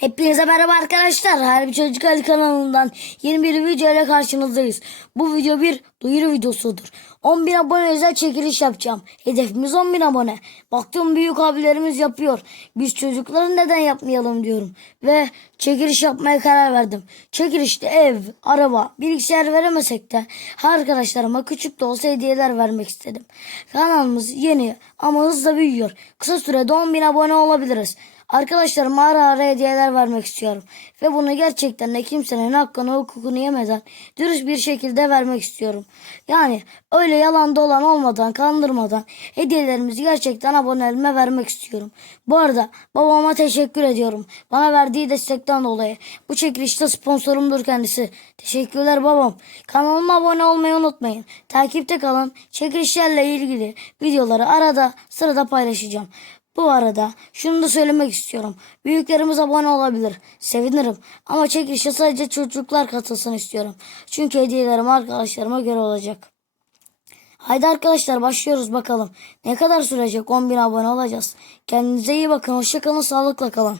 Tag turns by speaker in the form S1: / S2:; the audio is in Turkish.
S1: Hepinize merhaba arkadaşlar. Her bir çocuk Ali kanalından yeni bir video ile karşınızdayız. Bu video bir duyuru videosudur. 10.000 abone özel çekiliş yapacağım. Hedefimiz 10.000 abone. Baktım büyük abilerimiz yapıyor. Biz çocukların neden yapmayalım diyorum. Ve çekiliş yapmaya karar verdim. Çekilişte ev, araba, bilgisayar veremesek de arkadaşlarıma küçük de olsa hediyeler vermek istedim. Kanalımız yeni ama hızla büyüyor. Kısa sürede 10.000 abone olabiliriz. Arkadaşlarıma ara ara hediyeler vermek istiyorum. Ve bunu gerçekten de kimsenin hakkını hukukunu yemeden dürüst bir şekilde vermek istiyorum. Yani öyle yalan dolan olmadan kandırmadan hediyelerimizi gerçekten abonelerime vermek istiyorum. Bu arada babama teşekkür ediyorum. Bana verdiği destekten dolayı. Bu çekilişte sponsorumdur kendisi. Teşekkürler babam. Kanalıma abone olmayı unutmayın. Takipte kalın. Çekilişlerle ilgili videoları arada sırada paylaşacağım. Bu arada şunu da söylemek istiyorum. Büyüklerimiz abone olabilir. Sevinirim. Ama çekilişe sadece çocuklar katılsın istiyorum. Çünkü hediyelerim arkadaşlarıma göre olacak. Haydi arkadaşlar başlıyoruz bakalım. Ne kadar sürecek 10.000 abone olacağız. Kendinize iyi bakın. Hoşçakalın. Sağlıkla kalın.